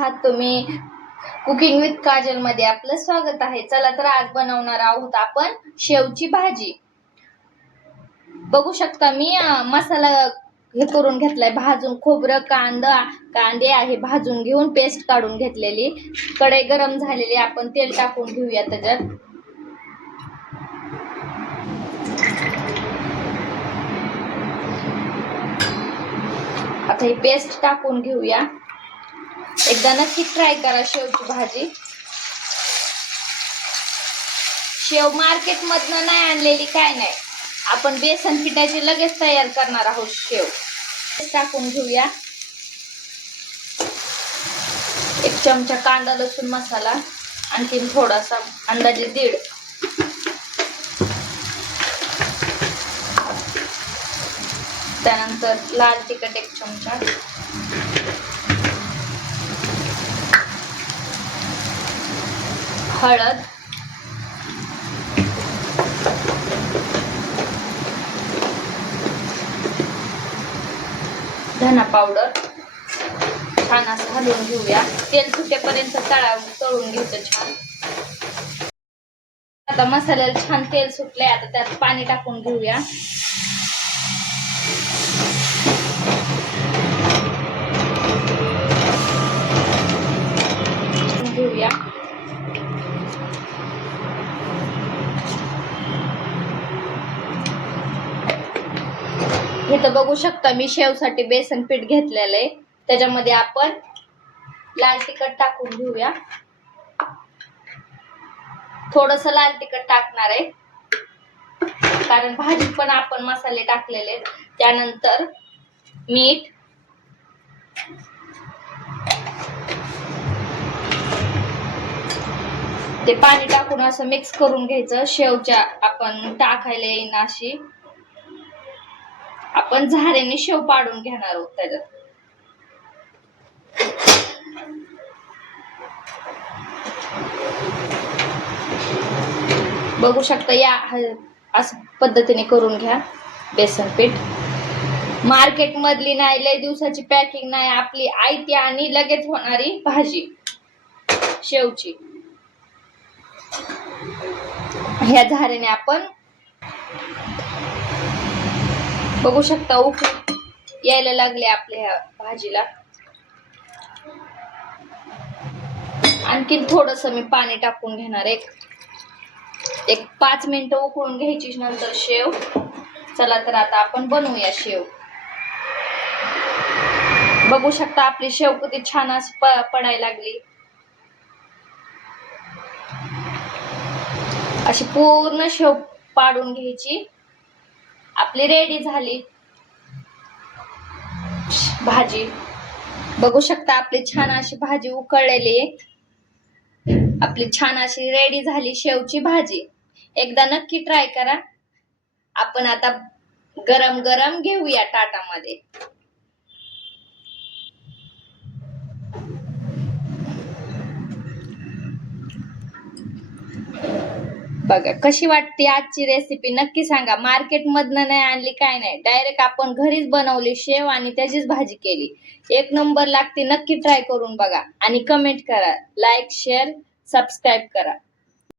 आहात तुम्ही cooking with Kajal मध्ये आपलं स्वागत आहे. चला तर आज बनवणार आहोत आपण शेवची भाजी. बघू शकता मी मसाला हे करून घेतलाय, भाजून खोबरं कांदे आहे भाजून घेऊन पेस्ट काढून घेतलेली. कढई गरम झालेली, आपण तेल टाकून घेऊया त्याच्यात. आता ही पेस्ट टाकून घेऊया. एकदा नक्की ट्राय करा शेवची भाजी. शेव मार्केट मधनं नाही आणलेली, काय नाही, आपण बेसन पिठाची लगेच तयार करणार आहोत शेव. टाकून घेऊया 1 चमचा कांदा लसूण मसाला, आणखीन थोडासा अंदाजे 1.5. त्यानंतर लाल तिखट 1 चमचा, हळद, धना पावडर. छान असं हलवून घेऊया. तेल सुटेपर्यंत तळून घ्यायचं छान. आता मसाल्याला छान तेल सुटले, आता त्यात पाणी टाकून घेऊया. घेऊया हे तर बघू शकता मी शेवसाठी बेसन पीठ घेतलेलं आहे. त्याच्यामध्ये आपण लाल तिखट टाकून घेऊया. थोडस लाल तिखट टाकणार आहे, कारण भाजीत पण आपण मसाले टाकलेले. त्यानंतर मीठ, ते पाणी टाकून असं मिक्स करून घ्यायचं. शेवच्या आपण टाकायला येईन अशी आपण झाऱ्याने शेव पाडून घेणार आहोत त्याच्यात. बघू शकता या असं पद्धतीने करून घ्या. बेसन पीठ मार्केट मधली नाही, लय दिवसाची पॅकिंग नाही, आपली आयती आणि लगेच होणारी भाजी शेवची. ह्या झाऱ्याने आपण बघू शकता उकळी यायला लागले आपल्या भाजीला. आणखीन थोडस मी पाणी टाकून घेणार. एक 5 मिनिटं उकळून घ्यायची, नंतर शेव. चला तर आता आपण बनवूया शेव. बघू शकता आपली शेव किती छान अशी पडायला लागली. अशी पूर्ण शेव पाडून घ्यायची. आपली रेडी झाली भाजी. बघू शकता आपली छान अशी भाजी उकळलेली आहे. आपली छान अशी रेडी झाली शेवची भाजी. एकदा नक्की ट्राय करा. आपण आता गरम गरम घेऊया ताटामध्ये. बघा कशी वाटते आजची रेसिपी, नक्की सांगा. मार्केट मधनं नाही आणली, काय नाही, डायरेक्ट आपण घरीच बनवली शेव आणि त्याचीच भाजी केली. 1 नंबर लागते. नक्की ट्राय करून बघा आणि कमेंट करा. लाईक, शेअर, सबस्क्राईब करा.